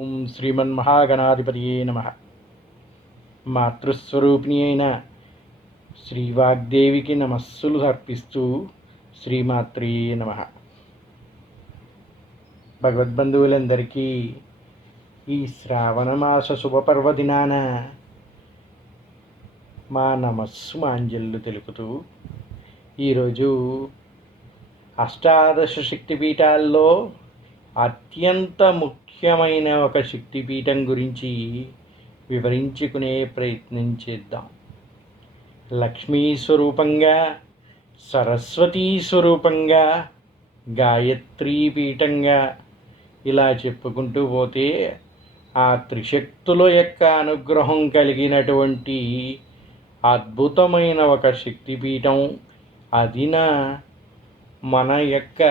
ఓం శ్రీమన్మహాగణాధిపతియే నమ. మాతృస్వరూపిణి అయిన శ్రీవాగ్దేవికి నమస్సులు అర్పిస్తూ శ్రీమాత్రే నమ. భగవద్బంధువులందరికీ ఈ శ్రావణమాస శుభపర్వదినాన మా నమస్సు మాంజల్లు తెలుపుతూ ఈరోజు అష్టాదశ శక్తిపీఠాల్లో అత్యంత ముఖ్యమైన ఒక శక్తిపీఠం గురించి వివరించుకునే ప్రయత్నం చేద్దాం. లక్ష్మీ స్వరూపంగా, సరస్వతీ స్వరూపంగా, గాయత్రీ పీఠంగా ఇలా చెప్పుకుంటూ పోతే ఆ త్రిశక్తుల యొక్క అనుగ్రహం కలిగినటువంటి అద్భుతమైన ఒక శక్తిపీఠం. అదిన మన యొక్క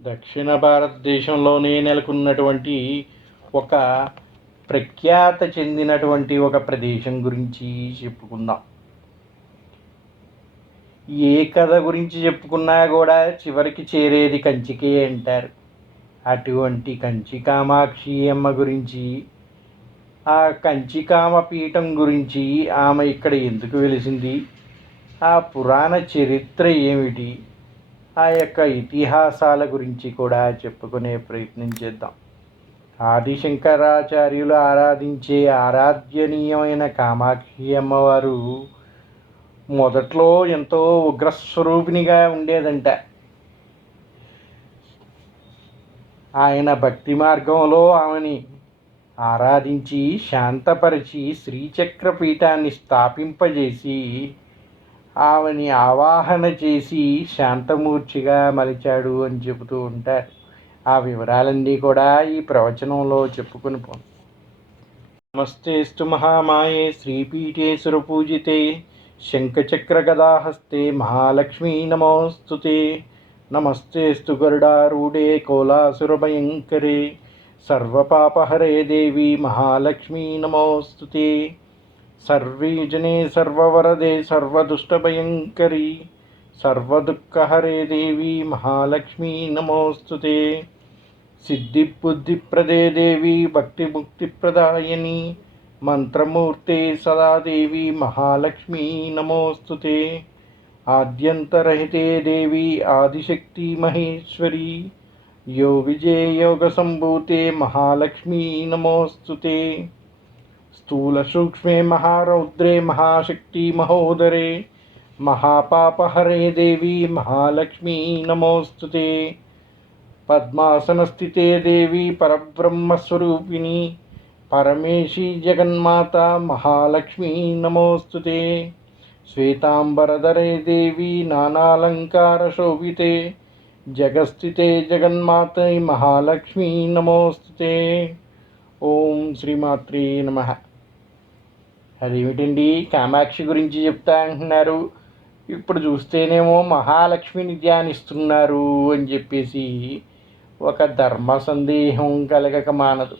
దక్షిణ భారతదేశంలోనే నెలకొన్నటువంటి ఒక ప్రఖ్యాత చెందినటువంటి ఒక ప్రదేశం గురించి చెప్పుకుందాం. ఏ కథ గురించి చెప్పుకున్నా కూడా చివరికి చేరేది కంచికే అంటారు. అటువంటి కంచి కామాక్షి అమ్మ గురించి, ఆ కంచికామ పీఠం గురించి, ఆమె ఇక్కడ ఎందుకు వెలిసింది, ఆ పురాణ చరిత్ర ఏమిటి, ఆ యొక్క ఇతిహాసాల గురించి కూడా చెప్పుకునే ప్రయత్నం చేద్దాం. ఆదిశంకరాచార్యులు ఆరాధించే ఆరాధ్యనీయమైన కామాక్షి అమ్మవారు మొదట్లో ఎంతో ఉగ్రస్వరూపిణిగా ఉండేదంట. ఆయన భక్తి మార్గంలో ఆమెని ఆరాధించి శాంతపరిచి శ్రీచక్ర పీఠాన్ని స్థాపింపజేసి ఆమెని ఆవాహన చేసి శాంతమూర్చిగా మలిచాడు అని చెబుతూ ఉంటారు. ఆ వివరాలన్నీ కూడా ఈ ప్రవచనంలో చెప్పుకుని పోను. నమస్తేస్తు మహామాయే శ్రీపీఠే సురపూజితే శంఖచక్ర గదాహస్తే మహాలక్ష్మీ నమోస్తుతే. నమస్తేస్తు గరుడారూఢే కోలాసురభయంకరే సర్వపాపహరే దేవి మహాలక్ష్మీ నమోస్తుతే. సర్వే జనే సర్వవరదే సర్వదుష్టభయంకరీ సర్వదుఃఖహరే దేవి మహాలక్ష్మీ నమోస్తుతే. సిద్ధిబుద్ధిప్రదే దేవి భక్తిముక్తిప్రదాయని మంత్రమూర్తే సదా దేవి మహాలక్ష్మీ నమోస్తుతే. ఆద్యంతరహితే దేవి ఆదిశక్తి మహేశ్వరి యో విజయయోగ సంభూతే మహాలక్ష్మీ నమోస్తుతే. స్థూల సూక్ష్మే మహారౌద్రే మహాశక్తి మహోదరే మహాపాపహరే దేవి మహాలక్ష్మీ నమోస్తుతే. పద్మాసనస్థితే దేవి పరబ్రహ్మస్వరూపిణి పరమేశి జగన్మాత మహాలక్ష్మీ నమోస్తుతే. శ్వేతాంబరధరే దేవి నానాలంకారశోభితే జగస్థితే జగన్మాత మహాలక్ష్మీ నమోస్తుతే. ఓం శ్రీమాత్రే నమః. అదేమిటండి కామాక్షి గురించి చెప్తా అంటున్నారు, ఇప్పుడు చూస్తేనేమో మహాలక్ష్మిని ధ్యానిస్తున్నారు అని చెప్పేసి ఒక ధర్మ సందేహం కలగక మానదు.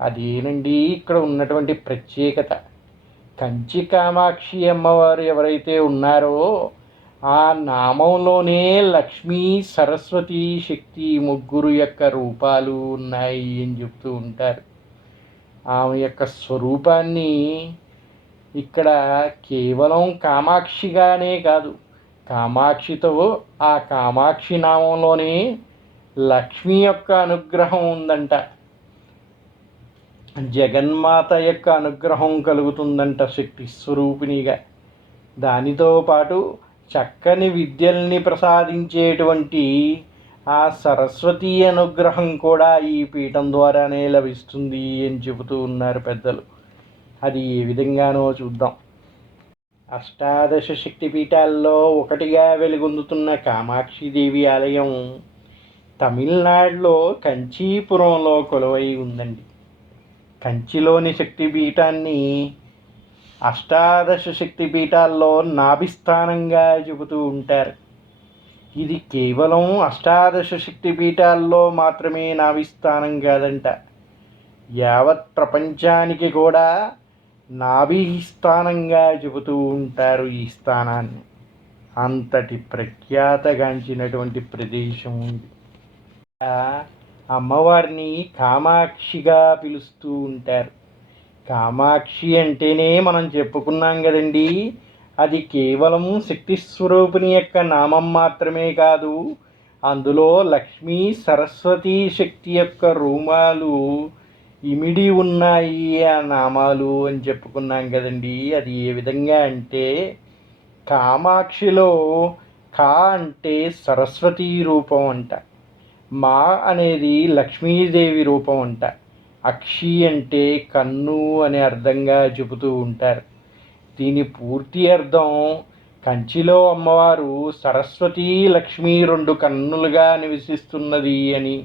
అదేనండి ఇక్కడ ఉన్నటువంటి ప్రత్యేకత. కంచి కామాక్షి అమ్మవారు ఎవరైతే ఉన్నారో ఆ నామంలోనే లక్ష్మీ, సరస్వతి, శక్తి ముగ్గురు యొక్క రూపాలు ఉన్నాయి అని చెప్తూ ఉంటారు. ఆమె యొక్క స్వరూపాన్ని ఇక్కడ కేవలం కామాక్షిగానే కాదు, కామాక్షితో ఆ కామాక్షి నామంలోనే లక్ష్మి యొక్క అనుగ్రహం ఉందంట, జగన్మాత యొక్క అనుగ్రహం కలుగుతుందంట శక్తి స్వరూపిణిగా. దానితో పాటు చక్కని విద్యల్ని ప్రసాదించేటువంటి ఆ సరస్వతీ అనుగ్రహం కూడా ఈ పీఠం ద్వారానే లభిస్తుంది అని చెబుతూ ఉన్నారు పెద్దలు. అది ఏ విధంగానో చూద్దాం. అష్టాదశ శక్తి పీఠాల్లో ఒకటిగా వెలుగొందుతున్న కామాక్షిదేవి ఆలయం తమిళనాడులో కంచీపురంలో కొలువై ఉందండి. కంచిలోని శక్తిపీఠాన్ని అష్టాదశ శక్తిపీఠాల్లో నాభిస్థానంగా చెబుతూ ఉంటారు. ఇది కేవలం అష్టాదశ శక్తిపీఠాల్లో మాత్రమే నాభిస్థానం కాదంట, యావత్ ప్రపంచానికి కూడా నాభి స్థానంగా చెబుతూ ఉంటారు ఈ స్థానాన్ని. అంతటి ప్రఖ్యాతగాంచినటువంటి ప్రదేశం ఉంది. అమ్మవారిని కామాక్షిగా పిలుస్తూ ఉంటారు. కామాక్షి అంటేనే మనం చెప్పుకున్నాం కదండి, అది కేవలం శక్తి స్వరూపిణి యొక్క నామం మాత్రమే కాదు, అందులో లక్ష్మీ సరస్వతీ శక్తి యొక్క రూమాలు ఇమిడి ఉన్నాయి ఆ నామాలు అని చెప్పుకున్నాం కదండి. అది ఏ విధంగా అంటే, కామాక్షిలో కా అంటే సరస్వతీ రూపం అంట, మా అనేది లక్ష్మీదేవి రూపం అంట, అక్షి అంటే కన్ను అనే అర్థంగా చెబుతూ ఉంటారు. దీని పూర్తి అర్థం, కంచిలో అమ్మవారు సరస్వతీ లక్ష్మి రెండు కన్నులుగా నివసిస్తున్నది అని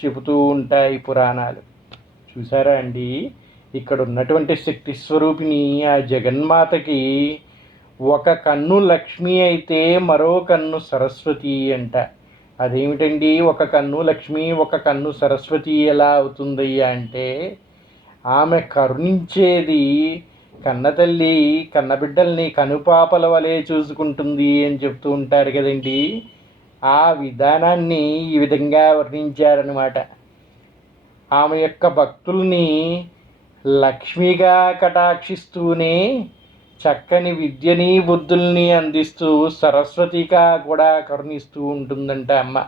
చెబుతూ ఉంటాయి పురాణాలు. చూసారా అండి, ఇక్కడ ఉన్నటువంటి శక్తి స్వరూపిణి ఆ జగన్మాతకి ఒక కన్ను లక్ష్మి అయితే మరో కన్ను సరస్వతి అంట. అదేమిటండి, ఒక కన్ను లక్ష్మి ఒక కన్ను సరస్వతి ఎలా అవుతుందయ్యా అంటే, ఆమె కరుణించేది కన్నతల్లి కన్నబిడ్డల్ని కనుపాపల వలె చూసుకుంటుంది అని చెప్తూ ఉంటారు కదండి. ఆ విధానాన్ని ఈ విధంగా వర్ణించారనమాట. ఆమె యొక్క భక్తుల్ని లక్ష్మిగా కటాక్షిస్తూనే చక్కని విద్యని బుద్ధుల్ని అందిస్తూ సరస్వతిగా కూడా కరుణిస్తూ ఉంటుందంట అమ్మ.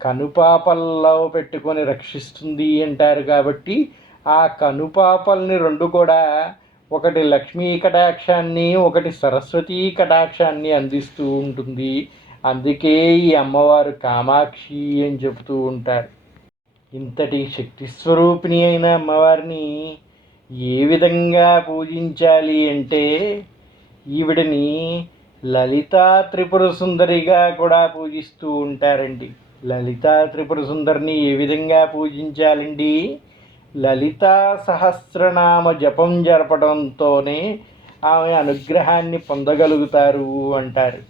కనుపాపల్లో పెట్టుకొని రక్షిస్తుంది అంటారు కాబట్టి ఆ కనుపాపల్ని రెండు కూడా, ఒకటి లక్ష్మీ కటాక్షాన్ని ఒకటి సరస్వతీ కటాక్షాన్ని అందిస్తూ ఉంటుంది. అందుకే ఈ అమ్మవారు కామాక్షి అని చెబుతూ ఉంటారు. ఇంతటి శక్తి స్వరూపిణి అయిన అమ్మవారిని ఏ విధంగా పూజించాలి అంటే, ఈవిడని లలితా త్రిపుర సుందరిగా కూడా పూజిస్తూ ఉంటారండి. లలితా త్రిపుర సుందరిని ఏ విధంగా పూజించాలండి, లలితా సహస్రనామ జపం జరపడంతోనే ఆమె అనుగ్రహాన్ని పొందగలుగుతారు అంటారు.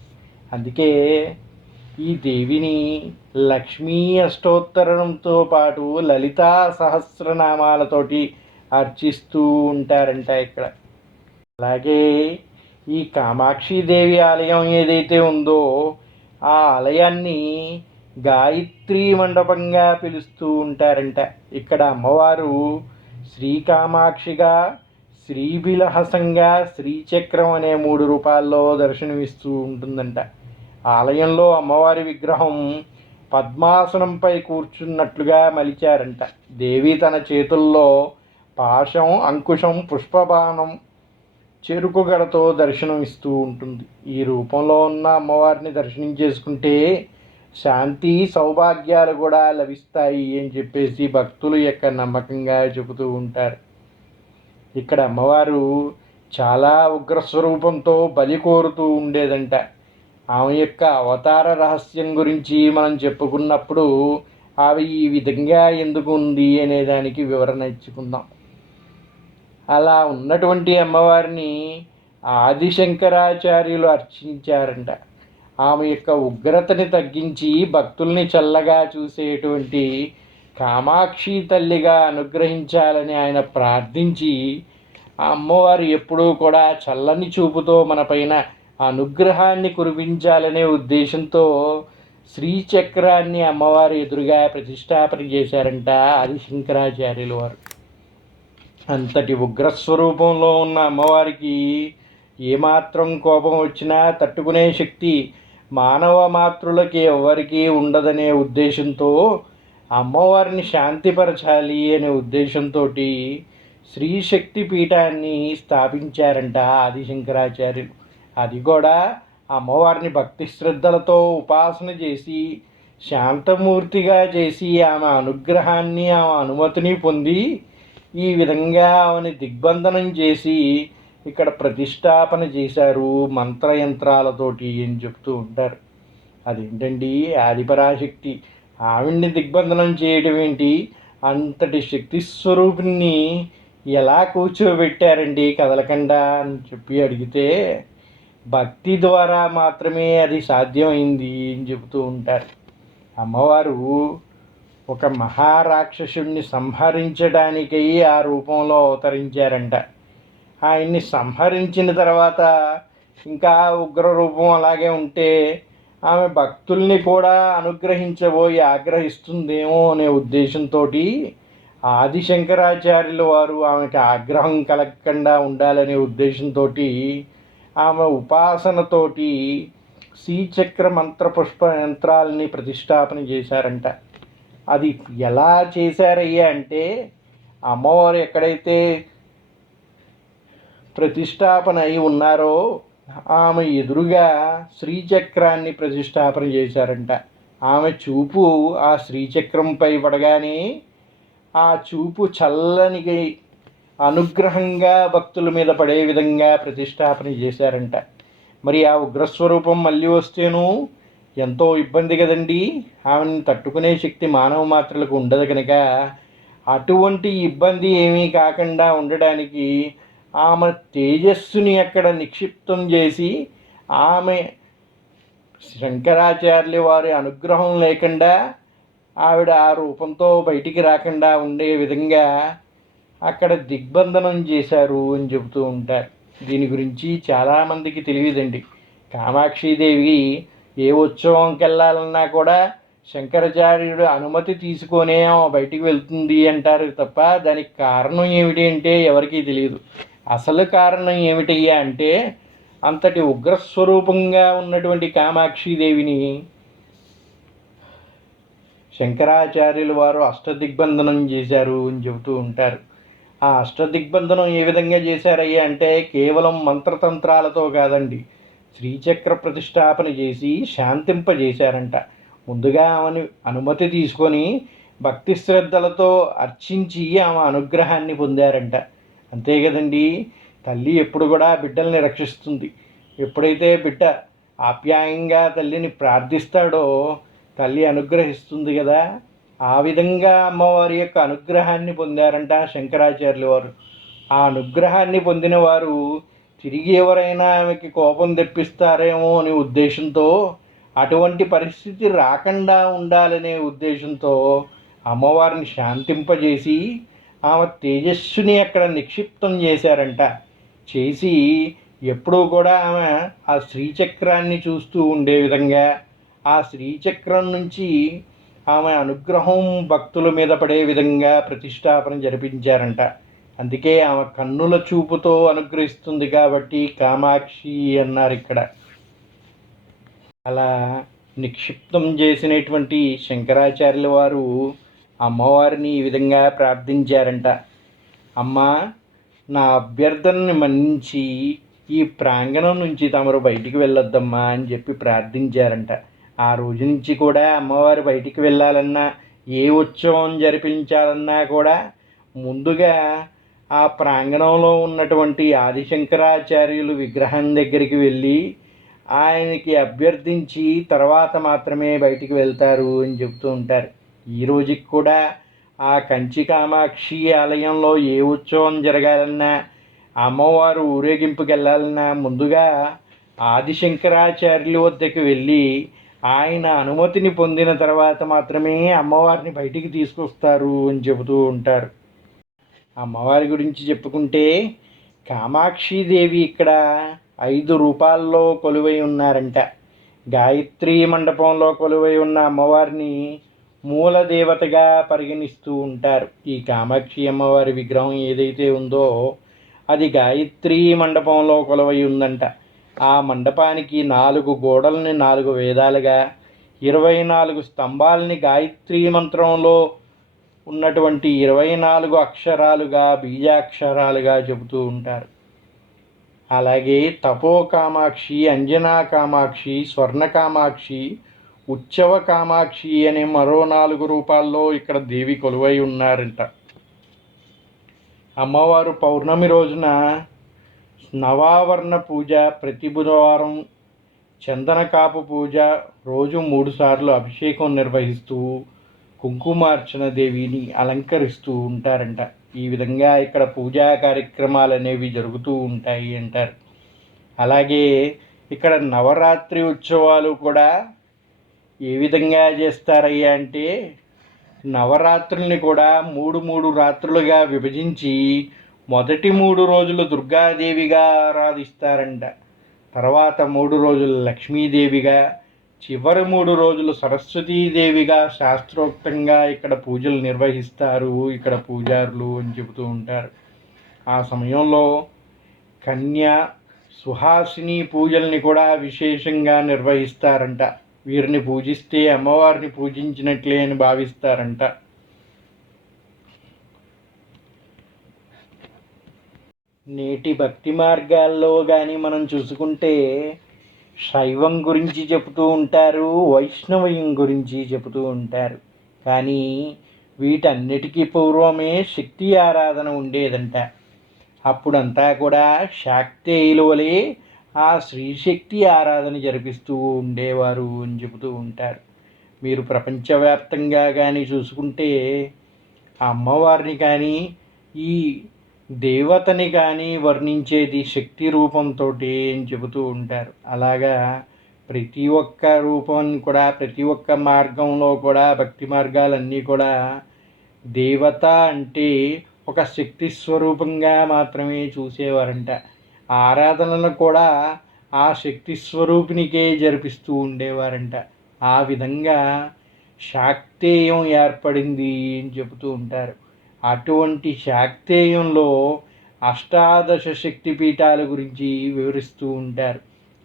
అందుకే ఈ దేవిని లక్ష్మీ అష్టోత్తరంతో పాటు లలితా సహస్రనామాలతోటి అర్చిస్తూ ఉంటారంట ఇక్కడ. అలాగే ఈ కామాక్షిదేవి ఆలయం ఏదైతే ఉందో ఆ ఆలయాన్ని గాయత్రీ మండపంగా పిలుస్తూ ఉంటారంట. ఇక్కడ అమ్మవారు శ్రీకామాక్షిగా, శ్రీబిలహసంగా, శ్రీచక్రం అనే 3 రూపాల్లో దర్శనమిస్తూ ఉంటుందంట. ఆలయంలో అమ్మవారి విగ్రహం పద్మాసనంపై కూర్చున్నట్లుగా మలిచారంట. దేవి తన చేతుల్లో పాశం, అంకుశం, పుష్పబాణం, చెరుకుగడతో దర్శనం ఇస్తూ ఉంటుంది. ఈ రూపంలో ఉన్న అమ్మవారిని దర్శనం చేసుకుంటే శాంతి సౌభాగ్యాలు కూడా లభిస్తాయి అని చెప్పేసి భక్తులు యొక్క నమ్మకంగా చెబుతూ ఉంటారు. ఇక్కడ అమ్మవారు చాలా ఉగ్రస్వరూపంతో బలి కోరుతూ ఉండేదంట. ఆమె యొక్క అవతార రహస్యం గురించి మనం చెప్పుకున్నప్పుడు అవి ఈ విధంగా ఎందుకు ఉంది అనే దానికి వివరణ ఇచ్చుకుందాం. అలా ఉన్నటువంటి అమ్మవారిని ఆదిశంకరాచార్యులు అర్చించారంట. ఆమె యొక్క ఉగ్రతని తగ్గించి భక్తుల్ని చల్లగా చూసేటువంటి కామాక్షి తల్లిగా అనుగ్రహించాలని ఆయన ప్రార్థించి, ఆ అమ్మవారు ఎప్పుడూ కూడా చల్లని చూపుతో మన పైన అనుగ్రహాన్ని కురిపించాలనే ఉద్దేశంతో శ్రీచక్రాన్ని అమ్మవారు ఎదురుగా ప్రతిష్టాపన చేశారంట ఆదిశంకరాచార్యుల వారు. అంతటి ఉగ్రస్వరూపంలో ఉన్న అమ్మవారికి ఏమాత్రం కోపం వచ్చినా తట్టుకునే శక్తి మానవ మాతృలకి ఎవరికీ ఉండదనే ఉద్దేశంతో అమ్మవారిని శాంతిపరచాలి అనే ఉద్దేశంతో శ్రీశక్తి పీఠాన్ని స్థాపించారంట ఆదిశంకరాచార్యులు. అది కూడా అమ్మవారిని భక్తి శ్రద్ధలతో ఉపాసన చేసి శాంతమూర్తిగా చేసి ఆమె అనుగ్రహాన్ని ఆమె అనుమతిని పొంది ఈ విధంగా ఆమెని దిగ్బంధనం చేసి ఇక్కడ ప్రతిష్టాపన చేశారు మంత్రయంత్రాలతోటి అని చెప్తూ ఉంటారు. అదేంటండి, ఆదిపరాశక్తి ఆవిడ్ని దిగ్బంధనం చేయడం ఏంటి, అంతటి శక్తి స్వరూపిణి ఎలా కూర్చోబెట్టారండి కదలకుండా అని చెప్పి అడిగితే, భక్తి ద్వారా మాత్రమే అది సాధ్యమైంది అని చెబుతూ ఉంటారు. అమ్మవారు ఒక మహారాక్షసుడిని సంహరించడానికై ఆ రూపంలో అవతరించారంట. ఆయన్ని సంహరించిన తర్వాత ఇంకా ఉగ్ర రూపం అలాగే ఉంటే ఆమె భక్తుల్ని కూడా అనుగ్రహించబోయి ఆగ్రహిస్తుందేమో అనే ఉద్దేశంతో ఆదిశంకరాచార్యుల వారు ఆమెకి ఆగ్రహం కలగకుండా ఉండాలనే ఉద్దేశంతో ఆమె ఉపాసనతోటి శ్రీచక్ర మంత్రపుష్ప యంత్రాలని ప్రతిష్టాపన చేశారంట. అది ఎలా చేశారయ్యా అంటే, అమ్మవారు ఎక్కడైతే ప్రతిష్టాపన అయి ఉన్నారో ఆమె ఎదురుగా శ్రీచక్రాన్ని ప్రతిష్టాపన చేశారంట. ఆమె చూపు ఆ శ్రీచక్రంపై పడగానే ఆ చూపు చల్లని అనుగ్రహంగా భక్తుల మీద పడే విధంగా ప్రతిష్టాపన చేశారంట. మరి ఆ ఉగ్రస్వరూపం మళ్ళీ వస్తేను ఎంతో ఇబ్బంది కదండి. ఆమెను తట్టుకునే శక్తి మానవ మాత్రలకు ఉండదు కనుక అటువంటి ఇబ్బంది ఏమీ కాకుండా ఉండడానికి ఆమె తేజస్సుని అక్కడ నిక్షిప్తం చేసి ఆమె శంకరాచార్యుల వారి అనుగ్రహం లేకుండా ఆవిడ ఆ రూపంతో బయటికి రాకుండా ఉండే విధంగా అక్కడ దిగ్బంధనం చేశారు అని చెబుతూ ఉంటారు. దీని గురించి చాలామందికి తెలియదండి. కామాక్షీదేవి ఏ ఉత్సవంకి వెళ్ళాలన్నా కూడా శంకరాచార్యుడు అనుమతి తీసుకొనే బయటికి వెళ్తుంది అంటారు తప్ప దానికి కారణం ఏమిటి అంటే ఎవరికీ తెలియదు. అసలు కారణం ఏమిటయ్యా అంటే అంతటి ఉగ్రస్వరూపంగా ఉన్నటువంటి కామాక్షీదేవిని శంకరాచార్యుల వారు అష్టదిగ్బంధనం చేశారు అని చెబుతూ ఉంటారు. ఆ అష్టదిగ్బంధనం ఏ విధంగా చేశారయ్యా అంటే కేవలం మంత్రతంత్రాలతో కాదండి, శ్రీచక్ర ప్రతిష్టాపన చేసి శాంతింపజేశారంట. ముందుగా ఆమెను అనుమతి తీసుకొని భక్తి శ్రద్ధలతో అర్చించి ఆమె అనుగ్రహాన్ని పొందారంట. అంతే కదండి, తల్లి ఎప్పుడు కూడా బిడ్డల్ని రక్షిస్తుంది. ఎప్పుడైతే బిడ్డ ఆప్యాయంగా తల్లిని ప్రార్థిస్తాడో తల్లి అనుగ్రహిస్తుంది కదా. ఆ విధంగా అమ్మవారి యొక్క అనుగ్రహాన్ని పొందారంట శంకరాచార్యుల వారు. ఆ అనుగ్రహాన్ని పొందిన వారు తిరిగి ఎవరైనా ఆమెకి కోపం తెప్పిస్తారేమో అనే ఉద్దేశంతో, అటువంటి పరిస్థితి రాకుండా ఉండాలనే ఉద్దేశంతో అమ్మవారిని శాంతింపజేసి ఆమె తేజస్సుని అక్కడ నిక్షిప్తం చేశారంట. చేసి ఎప్పుడూ కూడా ఆమె ఆ శ్రీచక్రాన్ని చూస్తూ ఉండే విధంగా ఆ శ్రీచక్రం నుంచి ఆమె అనుగ్రహం భక్తుల మీద పడే విధంగా ప్రతిష్టాపన జరిపించారంట. అందుకే ఆమె కన్నుల చూపుతో అనుగ్రహిస్తుంది కాబట్టి కామాక్షి అన్నారు ఇక్కడ. అలా నిక్షిప్తం చేసినటువంటి శంకరాచార్యుల వారు అమ్మవారిని ఈ విధంగా ప్రార్థించారంట. అమ్మ, నా అభ్యర్థనని మన్నించి ఈ ప్రాంగణం నుంచి తమరు బయటికి వెళ్ళొద్దమ్మా అని చెప్పి ప్రార్థించారంట. ఆ రోజు నుంచి కూడా అమ్మవారు బయటికి వెళ్ళాలన్నా ఏ ఉత్సవం జరిపించాలన్నా కూడా ముందుగా ఆ ప్రాంగణంలో ఉన్నటువంటి ఆదిశంకరాచార్యులు విగ్రహం దగ్గరికి వెళ్ళి ఆయనకి అభ్యర్థించి తర్వాత మాత్రమే బయటికి వెళ్తారు అని చెప్తూ ఉంటారు. ఈ రోజుకి కూడా ఆ కంచి కామాక్షి ఆలయంలో ఏ ఉత్సవం జరగాలన్నా అమ్మవారు ఊరేగింపుకి వెళ్ళాలన్నా ముందుగా ఆదిశంకరాచార్యుల వద్దకు వెళ్ళి ఆయన అనుమతిని పొందిన తర్వాత మాత్రమే అమ్మవారిని బయటికి తీసుకొస్తారు అని చెబుతూ ఉంటారు. అమ్మవారి గురించి చెప్పుకుంటే కామాక్షీదేవి ఇక్కడ 5 రూపాల్లో కొలువై ఉన్నారంట. గాయత్రీ మండపంలో కొలువై ఉన్న అమ్మవారిని మూల దేవతగా పరిగణిస్తూ ఉంటారు. ఈ కామాక్షి అమ్మవారి విగ్రహం ఏదైతే ఉందో అది గాయత్రీ మండపంలో కొలువై ఉందంట. ఆ మండపానికి 4 గోడల్ని 4 వేదాలుగా, 24 స్తంభాలని గాయత్రీ మంత్రంలో ఉన్నటువంటి 24 అక్షరాలుగా, బీజాక్షరాలుగా చెబుతూ ఉంటారు. అలాగే తపో కామాక్షి, అంజనా కామాక్షి, స్వర్ణ కామాక్షి, ఉత్సవ కామాక్షి అనే మరో 4 రూపాల్లో ఇక్కడ దేవి కొలువై ఉన్నారంట. అమ్మవారు పౌర్ణమి రోజున నవావరణ పూజ, ప్రతి బుధవారం చందన కాపు పూజ, రోజు 3 సార్లు అభిషేకం నిర్వహిస్తూ కుంకుమార్చన దేవిని అలంకరిస్తూ ఉంటారంట. ఈ విధంగా ఇక్కడ పూజా కార్యక్రమాలు అనేవి జరుగుతూ ఉంటాయి అంటారు. అలాగే ఇక్కడ నవరాత్రి ఉత్సవాలు కూడా ఏ విధంగా చేస్తారయ్యా అంటే నవరాత్రుల్ని కూడా 3 రాత్రులుగా విభజించి మొదటి 3 రోజులు దుర్గాదేవిగా ఆరాధిస్తారంట. తర్వాత 3 రోజులు లక్ష్మీదేవిగా, చివరి 3 రోజులు సరస్వతీదేవిగా శాస్త్రోక్తంగా ఇక్కడ పూజలు నిర్వహిస్తారు ఇక్కడ పూజారులు అని చెబుతూ ఉంటారు. ఆ సమయంలో కన్య సుహాసిని పూజల్ని కూడా విశేషంగా నిర్వహిస్తారంట. వీరిని పూజిస్తే అమ్మవారిని పూజించినట్లే అని భావిస్తారంట. నేటి భక్తి మార్గాల్లో కానీ మనం చూసుకుంటే శైవం గురించి చెబుతూ ఉంటారు, వైష్ణవం గురించి చెబుతూ ఉంటారు. కానీ వీటన్నిటికీ పూర్వమే శక్తి ఆరాధన ఉండేదంట. అప్పుడంతా కూడా శాక్తేయుల వలె ఆ శ్రీశక్తి ఆరాధన జరిపిస్తూ ఉండేవారు అని చెబుతూ ఉంటారు. మీరు ప్రపంచవ్యాప్తంగా కానీ చూసుకుంటే అమ్మవారిని కానీ ఈ దేవతని కానీ వర్ణించేది శక్తి రూపంతో అని చెబుతూ ఉంటారు. అలాగా ప్రతి ఒక్క రూపం కూడా, ప్రతి ఒక్క మార్గంలో కూడా, భక్తి మార్గాలన్నీ కూడా దేవత అంటే ఒక శక్తి స్వరూపంగా మాత్రమే చూసేవారంట. ఆరాధనలను కూడా ఆ శక్తి స్వరూపినికే జరిపిస్తూ ఉండేవారంట. ఆ విధంగా శాక్తేయం ఏర్పడింది అని చెబుతూ ఉంటారు. అటువంటి శాక్తేయంలో అష్టాదశ శక్తిపీఠాల గురించి వివరిస్తూ ఉంటారు.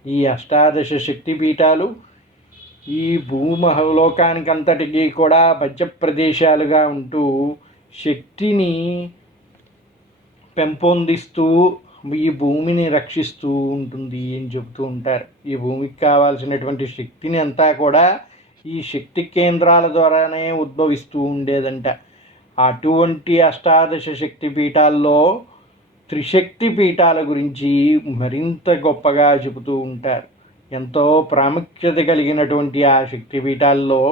ఈ అష్టాదశ శక్తిపీఠాలు ఈ భూమలోకానికంతటికీ కూడా మధ్య ప్రదేశాలుగా ఉంటూ శక్తిని పెంపొందిస్తూ ఈ భూమిని రక్షిస్తూ ఉంటుంది అని చెబుతూ ఉంటారు. ఈ భూమికి కావాల్సినటువంటి శక్తిని అంతా కూడా ఈ శక్తి కేంద్రాల ద్వారానే ఉద్భవిస్తూ ఉండేదంట. అటువంటి అష్టాదశ శక్తి పీఠాల్లో త్రిశక్తి పీఠాల గురించి మరింత గొప్పగా చెబుతూ ఉంటారు. ఎంతో ప్రాముఖ్యత కలిగినటువంటి ఆ శక్తి పీఠాల్లో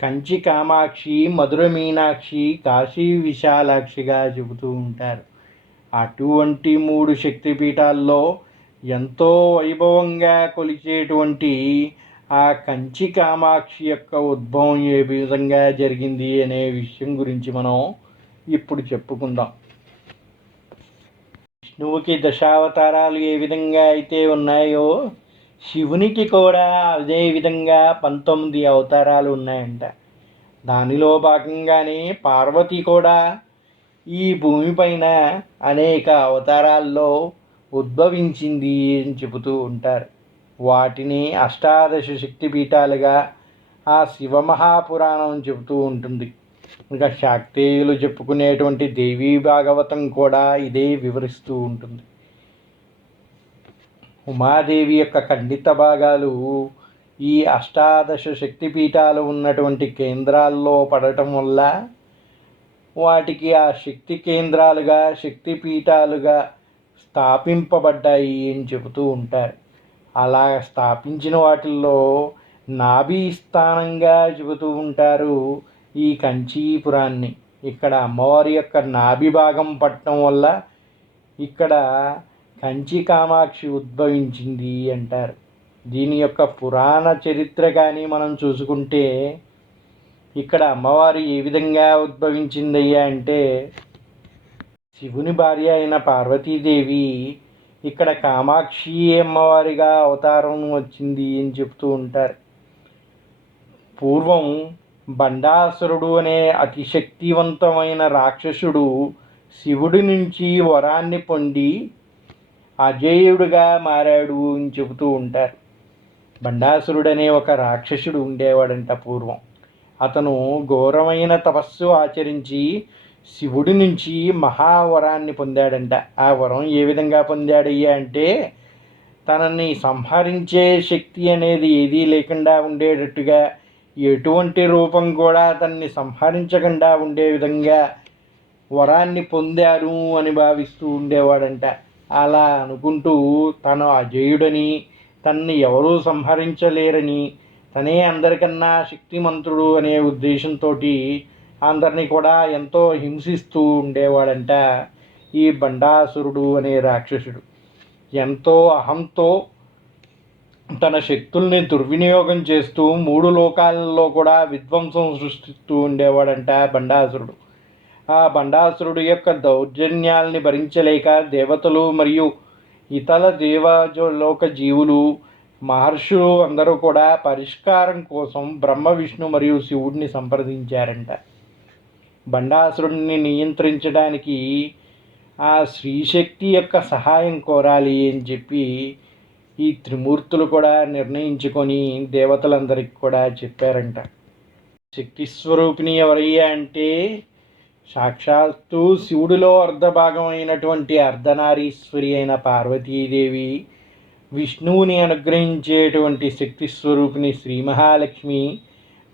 కంచి కామాక్షి, మధుర మీనాక్షి, కాశీ విశాలాక్షిగా చెబుతూ ఉంటారు. అటువంటి 3 శక్తిపీఠాల్లో ఎంతో వైభవంగా కొలిచేటువంటి ఆ కంచి కామాక్షి యొక్క ఉద్భవం ఏ విధంగా జరిగింది అనే విషయం గురించి మనం ఇప్పుడు చెప్పుకుందాం. విష్ణువుకి దశావతారాలు ఏ విధంగా అయితే ఉన్నాయో శివునికి కూడా అదే విధంగా 19 అవతారాలు ఉన్నాయంట. దానిలో భాగంగానే పార్వతి కూడా ఈ భూమిపైన అనేక అవతారాల్లో ఉద్భవించింది అని చెబుతూ ఉంటారు. వాటిని అష్టాదశ శక్తిపీఠాలుగా ఆ శివమహాపురాణం చెబుతూ ఉంటుంది. ఇంకా శాక్తేయులు చెప్పుకునేటువంటి దేవీ భాగవతం కూడా ఇదే వివరిస్తూ ఉంటుంది. ఉమాదేవి యొక్క ఖండిత భాగాలు ఈ అష్టాదశ శక్తిపీఠాలు ఉన్నటువంటి కేంద్రాల్లో పడటం వల్ల వాటికి ఆ శక్తి కేంద్రాలుగా, శక్తిపీఠాలుగా స్థాపింపబడ్డాయి అని చెబుతూ ఉంటారు. అలా స్థాపించిన వాటిల్లో నాభి స్థానంగా చెబుతూ ఉంటారు ఈ కంచీపురాన్ని. ఇక్కడ అమ్మవారి యొక్క నాభి భాగం పట్టడం వల్ల ఇక్కడ కంచి కామాక్షి ఉద్భవించింది అంటారు. దీని యొక్క పురాణ చరిత్ర కానీ మనం చూసుకుంటే ఇక్కడ అమ్మవారు ఏ విధంగా ఉద్భవించిందయ్యా అంటే శివుని భార్య అయిన పార్వతీదేవి ఇక్కడ కామాక్షి అమ్మవారిగా అవతారం వచ్చింది అని చెప్తూ ఉంటారు. పూర్వం బండాసురుడు అనే అతి శక్తివంతమైన రాక్షసుడు శివుడి నుంచి వరాన్ని పొంది అజేయుడుగా మారాడు అని చెబుతూ ఉంటారు. బండాసురుడు అనే ఒక రాక్షసుడు ఉండేవాడంట పూర్వం. అతను ఘోరమైన తపస్సు ఆచరించి శివుడి నుంచి మహావరాన్ని పొందాడంట. ఆ వరం ఏ విధంగా పొందాడయ్యా అంటే తనని సంహరించే శక్తి అనేది ఏదీ లేకుండా ఉండేటట్టుగా, ఎటువంటి రూపం కూడా తనని సంహరించకుండా ఉండే విధంగా వరాన్ని పొందారు అని భావిస్తూ ఉండేవాడంట. అలా అనుకుంటూ తను అజేయుడని, తనని ఎవరూ సంహరించలేరని, తనే అందరికన్నా శక్తిమంతుడు అనే ఉద్దేశంతో అందరినీ కూడా ఎంతో హింసిస్తూ ఉండేవాడంట ఈ బండాసురుడు అనే రాక్షసుడు. ఎంతో అహంతో తన శక్తుల్ని దుర్వినియోగం చేస్తూ 3 లోకాలలో కూడా విధ్వంసం సృష్టిస్తూ ఉండేవాడంట బండాసురుడు. ఆ బండాసురుడు యొక్క దౌర్జన్యాల్ని భరించలేక దేవతలు మరియు ఇతర దేవలోక జీవులు మహర్షులు అందరూ కూడా పరిష్కారం కోసం బ్రహ్మ విష్ణు మరియు శివుడిని సంప్రదించారంట. బండాసురుడిని నియంత్రించడానికి ఆ శ్రీశక్తి యొక్క సహాయం కోరాలి అని చెప్పి ఈ త్రిమూర్తులు కూడా నిర్ణయించుకొని దేవతలందరికీ కూడా చెప్పారంట. శక్తి స్వరూపిణి ఎవరయ్యా అంటే సాక్షాత్తు శివుడిలో అర్ధభాగం అయినటువంటి అర్ధనారీశ్వరి అయిన పార్వతీదేవి, విష్ణువుని అనుగ్రహించేటువంటి శక్తి స్వరూపిణి శ్రీ మహాలక్ష్మి,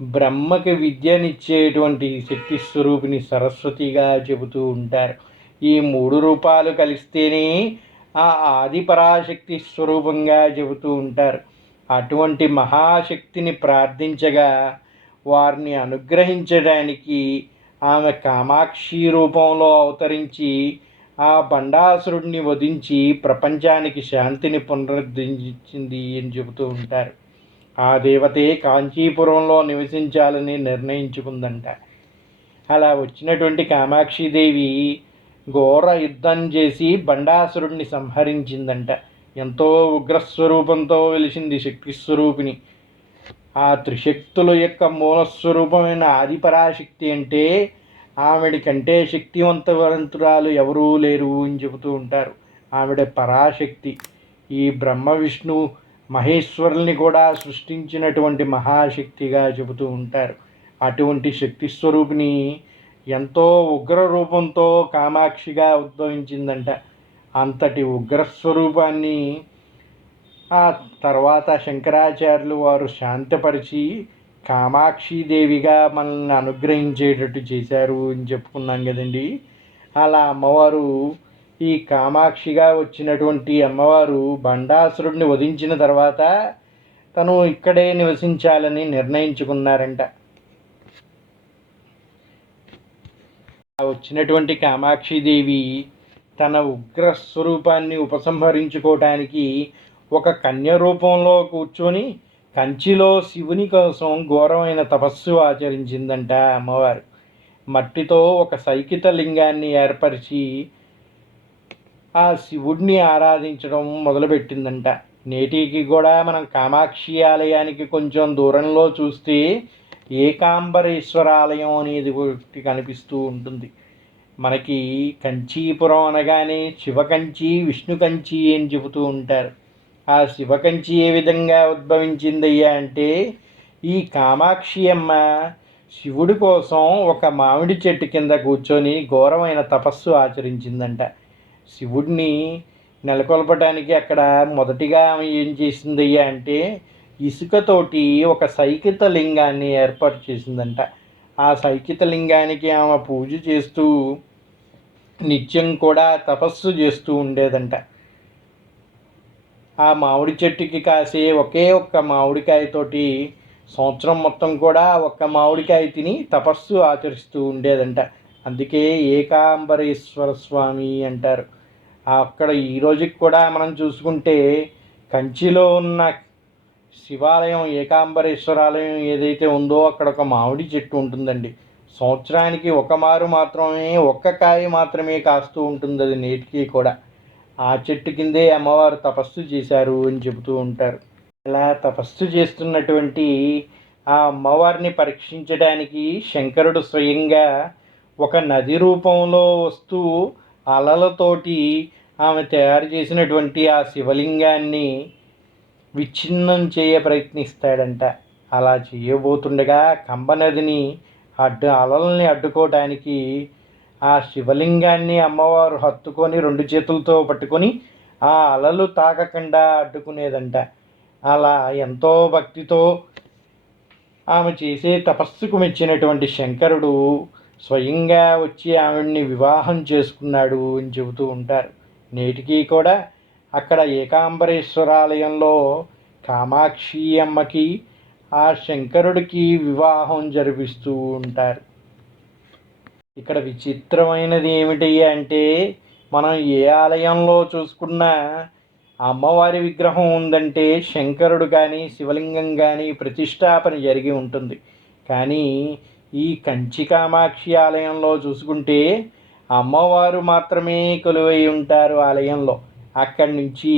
బ్రహ్మకి విద్యనిచ్చేటువంటి శక్తి స్వరూపిణి సరస్వతిగా చెబుతూ ఉంటారు. ఈ మూడు రూపాలు కలిస్తేనే ఆ ఆది పరాశక్తి స్వరూపంగా చెబుతూ ఉంటారు. అటువంటి మహాశక్తిని ప్రార్థించగా వారిని అనుగ్రహించడానికి ఆమె కామాక్షి రూపంలో అవతరించి ఆ బండాసురుడిని వధించి ప్రపంచానికి శాంతిని పునరుద్ధరించింది అని చెబుతూ ఉంటారు. ఆ దేవతే కాంచీపురంలో నివసించాలని నిర్ణయించుకుందంట. అలా వచ్చినటువంటి కామాక్షిదేవి ఘోర యుద్ధం చేసి బండాసురుడిని సంహరించిందంట. ఎంతో ఉగ్రస్వరూపంతో వెలిసింది శక్తి స్వరూపిణి. ఆ త్రిశక్తుల యొక్క మూలస్వరూపమైన ఆదిపరాశక్తి అంటే ఆవిడ కంటే శక్తివంతవంతురాలు ఎవరూ లేరు అని చెబుతూ ఉంటారు. ఆవిడ పరాశక్తి. ఈ బ్రహ్మ విష్ణు మహేశ్వరుల్ని కూడా సృష్టించినటువంటి మహాశక్తిగా చెబుతూ ఉంటారు. అటువంటి శక్తి స్వరూపిణి ఎంతో ఉగ్ర రూపంతో కామాక్షిగా ఉద్భవించిందంట. అంతటి ఉగ్రస్వరూపాన్ని ఆ తర్వాత శంకరాచార్యులు వారు శాంతపరిచి కామాక్షిదేవిగా మనల్ని అనుగ్రహించేటట్టు చేశారు అని చెప్పుకున్నాం కదండి. అలా అమ్మవారు ఈ కామాక్షిగా వచ్చినటువంటి అమ్మవారు బండాసురుడిని వధించిన తర్వాత తను ఇక్కడే నివసించాలని నిర్ణయించుకున్నారంట. వచ్చినటువంటి కామాక్షిదేవి తన ఉగ్ర స్వరూపాన్ని ఉపసంహరించుకోవటానికి ఒక కన్య రూపంలో కూర్చొని కంచిలో శివుని కోసం ఘోరమైన తపస్సు ఆచరించిందంట అమ్మవారు. మట్టితో ఒక సైకిత లింగాన్ని ఏర్పరిచి ఆ శివుడిని ఆరాధించడం మొదలుపెట్టిందంట. నేటికి కూడా మనం కామాక్షి ఆలయానికి కొంచెం దూరంలో చూస్తే ఏకాంబరేశ్వర ఆలయం అనేది ఒకటి కనిపిస్తూ ఉంటుంది. మనకి కంచీపురం అనగానే శివకంచి విష్ణు కంచి అని చెబుతూ ఉంటారు. ఆ శివకంచి ఏ విధంగా ఉద్భవించిందయ్యా అంటే ఈ కామాక్షి అమ్మ శివుడి కోసం ఒక మామిడి చెట్టు కింద కూర్చొని ఘోరమైన తపస్సు ఆచరించిందంట. శివుడిని నెలకొల్పడానికి అక్కడ మొదటిగా ఆమె ఏం చేసిందయ్యా అంటే ఇసుకతోటి ఒక సైకిత లింగాన్ని ఏర్పాటు చేసిందంట. ఆ సైకిత లింగానికి ఆమె పూజ చేస్తూ నిత్యం కూడా తపస్సు చేస్తూ ఉండేదంట. ఆ మామిడి చెట్టుకి కాసే ఒకే ఒక్క మామిడికాయతోటి సంవత్సరం మొత్తం కూడా ఒక్క మామిడికాయ తిని తపస్సు ఆచరిస్తూ ఉండేదంట. అందుకే ఏకాంబరేశ్వర స్వామి అంటారు. అక్కడ ఈ రోజుకి కూడా మనం చూసుకుంటే కంచిలో ఉన్న శివాలయం ఏకాంబరేశ్వరాలయం ఏదైతే ఉందో అక్కడ ఒక మామిడి చెట్టు ఉంటుందండి. సంవత్సరానికి ఒక మారు మాత్రమే ఒక్క కాయ మాత్రమే కాస్తూ ఉంటుంది. అది నేటికి కూడా ఆ చెట్టు కిందే అమ్మవారు తపస్సు చేశారు అని చెబుతూ ఉంటారు. ఇలా తపస్సు చేస్తున్నటువంటి ఆ అమ్మవారిని పరీక్షించడానికి శంకరుడు స్వయంగా ఒక నది రూపంలో వస్తూ అలలతోటి ఆమె తయారు చేసినటువంటి ఆ శివలింగాన్ని విచ్ఛిన్నం చేయ ప్రయత్నిస్తాడంట. అలా చేయబోతుండగా కంబనదిని అలల్ని అడ్డుకోవడానికి ఆ శివలింగాన్ని అమ్మవారు హత్తుకొని రెండు చేతులతో పట్టుకొని ఆ అలలు తాకకుండా అడ్డుకునేదంట. అలా ఎంతో భక్తితో ఆమె చేసే తపస్సుకు మెచ్చినటువంటి శంకరుడు స్వయంగా వచ్చి ఆవిడ్ని వివాహం చేసుకున్నాడు అని చెబుతూ ఉంటారు. నేటికి కూడా అక్కడ ఏకాంబరేశ్వరాలయంలో కామాక్షి అమ్మకి ఆ శంకరుడికి వివాహం జరిపిస్తూ ఉంటారు. ఇక్కడ విచిత్రమైనది ఏమిటి అంటే మనం ఏ ఆలయంలో చూసుకున్నా అమ్మవారి విగ్రహం ఉందంటే శంకరుడు కానీ శివలింగం కానీ ప్రతిష్టాపన జరిగి ఉంటుంది. కానీ ఈ కంచి కామాక్షి ఆలయంలో చూసుకుంటే అమ్మవారు మాత్రమే కొలువై ఉంటారు ఆలయంలో. అక్కడి నుంచి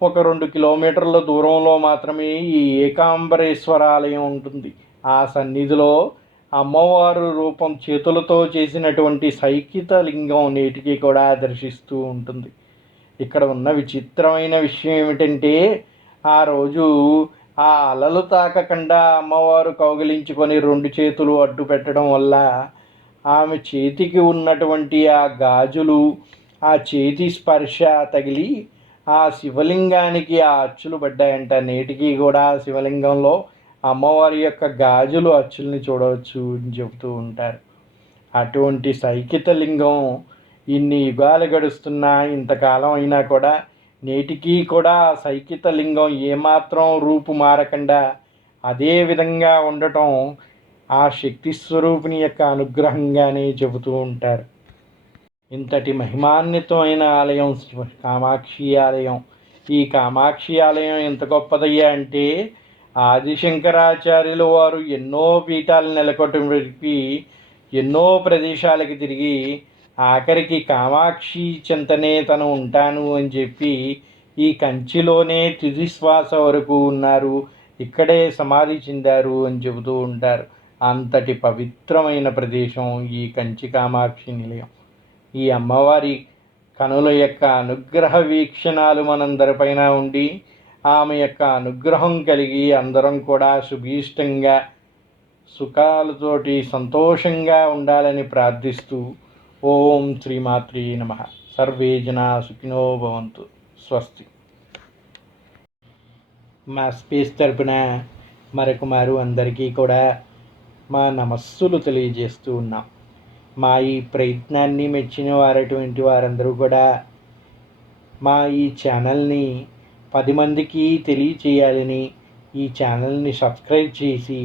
ఒక 2 కిలోమీటర్ల దూరంలో మాత్రమే ఈ ఏకాంబరేశ్వర ఆలయం ఉంటుంది. ఆ సన్నిధిలో అమ్మవారు రూపం చేతులతో చేసినటువంటి సైకిత లింగం నేటికి కూడా దర్శిస్తూ ఉంటుంది. ఇక్కడ ఉన్న విచిత్రమైన విషయం ఏమిటంటే, ఆ రోజు ఆ అలలు తాకకుండా అమ్మవారు కౌగిలించుకొని 2 చేతులు అడ్డు పెట్టడం వల్ల ఆమె చేతికి ఉన్నటువంటి ఆ గాజులు, ఆ చేతి స్పర్శ తగిలి ఆ శివలింగానికి ఆ అచ్చులు పడ్డాయంట. నేటికి కూడా శివలింగంలో అమ్మవారి యొక్క గాజులు అచ్చుల్ని చూడవచ్చు అని చెబుతూ ఉంటారు. అటువంటి సైకిత లింగం ఇన్ని యుగాలు గడుస్తున్నా, ఇంతకాలం అయినా కూడా నేటికి కూడా సైకిత లింగం ఏమాత్రం రూపు మారకుండా అదే విధంగా ఉండటం ఆ శక్తి స్వరూపిణి యొక్క అనుగ్రహంగానే చెబుతూ ఉంటారు. ఇంతటి మహిమాన్వితమైన ఆలయం కామాక్షి ఆలయం. ఈ కామాక్షి ఆలయం ఎంత గొప్పదయ్యా అంటే, ఆదిశంకరాచార్యులు వారు ఎన్నో పీఠాలు నెలకొల్పి ఎన్నో ప్రదేశాలకి తిరిగి ఆఖరికి కామాక్షి చింతనే తను ఉంటాను అని చెప్పి ఈ కంచిలోనే తుది శ్వాస వరకు ఉన్నారు, ఇక్కడే సమాధి చెందారు అని చెబుతూ ఉంటారు. అంతటి పవిత్రమైన ప్రదేశం ఈ కంచి కామాక్షి నిలయం. ఈ అమ్మవారి కనుల యొక్క అనుగ్రహ వీక్షణాలు మనందరిపైన ఉండి ఆమె యొక్క అనుగ్రహం కలిగి అందరం కూడా సుభీష్టంగా సుఖాలతోటి సంతోషంగా ఉండాలని ప్రార్థిస్తూ ఓం శ్రీమాత్రే నమః. సర్వే జనా సుఖినో భవంతు. స్వస్తి. మా స్పేస్ తరపున మరొకమారు అందరికీ కూడా మా నమస్సులు తెలియజేస్తూ ఉన్నాం. మా ఈ ప్రయత్నాన్ని మెచ్చిన వారటువంటి వారందరూ కూడా మా ఈ ఛానల్ని 10 మందికి తెలియచేయాలని ఈ ఛానల్ని సబ్స్క్రైబ్ చేసి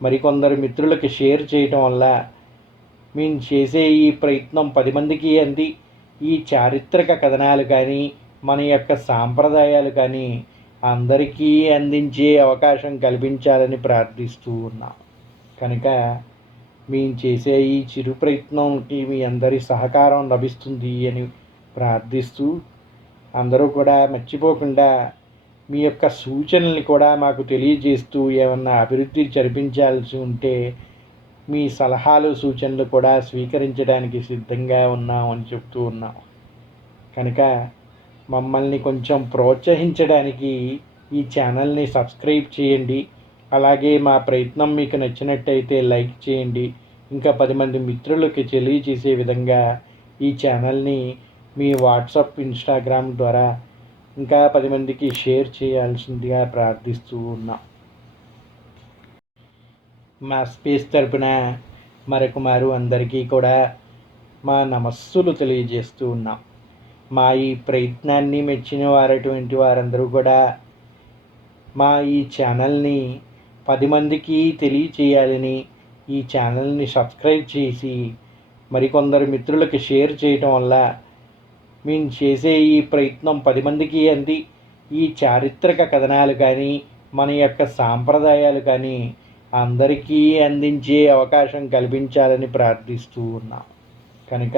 మరికొందరు మిత్రులకు షేర్ చేయటం వల్ల మేము చేసే ఈ ప్రయత్నం 10 మందికి అంది ఈ చారిత్రక కథనాలు కానీ మన యొక్క సాంప్రదాయాలు కానీ అందరికీ అందించే అవకాశం కల్పించాలని ప్రార్థిస్తూ ఉన్నాం. కనుక మేము చేసే ఈ చిరు ప్రయత్నంకి మీ అందరి సహకారం లభిస్తుంది అని ప్రార్థిస్తూ, అందరూ కూడా మర్చిపోకుండా మీ యొక్క సూచనల్ని కూడా మాకు తెలియజేస్తూ ఏమన్నా అభివృద్ధి జరిపించాల్సి ఉంటే మీ సలహాలు సూచనలు కూడా స్వీకరించడానికి సిద్ధంగా ఉన్నామని చెప్తూ ఉన్నాం. కనుక మమ్మల్ని కొంచెం ప్రోత్సహించడానికి ఈ ఛానల్ని సబ్స్క్రైబ్ చేయండి. అలాగే మా ప్రయత్నం మీకు నచ్చినట్టయితే లైక్ చేయండి. ఇంకా 10 మంది మిత్రులకి తెలియజేసే విధంగా ఈ ఛానల్ని మీ వాట్సాప్, ఇన్స్టాగ్రామ్ ద్వారా ఇంకా 10 మందికి షేర్ చేయాల్సిందిగా ప్రార్థిస్తూ ఉన్నాం. మా స్పేస్ తరపున మరొకమారు అందరికీ కూడా మా నమస్సులు తెలియజేస్తూ ఉన్నాం. మా ఈ ప్రయత్నాన్ని మెచ్చిన వారటువంటి వారందరూ కూడా మా ఈ ఛానల్ని 10 మందికి తెలియచేయాలని ఈ ఛానల్ని సబ్స్క్రైబ్ చేసి మరికొందరు మిత్రులకు షేర్ చేయటం వల్ల మేము చేసే ఈ ప్రయత్నం 10 మందికి అంది ఈ చారిత్రక కథనాలు కానీ మన యొక్క సాంప్రదాయాలు కానీ అందరికీ అందించే అవకాశం కల్పించాలని ప్రార్థిస్తూ ఉన్నాం. కనుక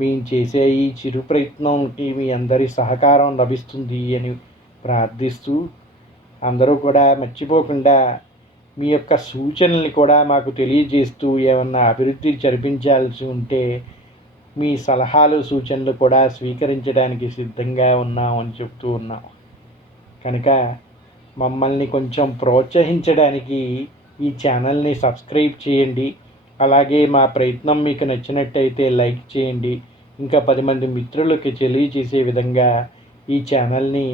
మేము చేసే ఈ చిరు ప్రయత్నంకి మీ అందరి సహకారం లభిస్తుంది అని ప్రార్థిస్తూ, అందరూ కూడా మర్చిపోకుండా మీ యొక్క సూచనల్ని కూడా మాకు తెలియజేస్తూ ఏమన్నా అభివృద్ధి జరిపించాల్సి ఉంటే మీ సలహాలు సూచనలు కూడా స్వీకరించడానికి సిద్ధంగా ఉన్నామని చెప్తూ ఉన్నాం. కనుక మమ్మల్ని కొంచెం ప్రోత్సహించడానికి ఈ ఛానల్ని సబ్స్క్రైబ్ చేయండి. అలాగే మా ప్రయత్నం మీకు నచ్చినట్టయితే లైక్ చేయండి. ఇంకా 10 మంది మిత్రులకి తెలియజేసే విధంగా ఈ ఛానల్ని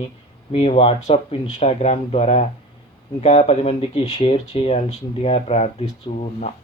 మీ వాట్సాప్, ఇన్స్టాగ్రామ్ ద్వారా ఇంకా 10 మందికి షేర్ చేయాల్సిందిగా ప్రార్థిస్తూ ఉన్నాం.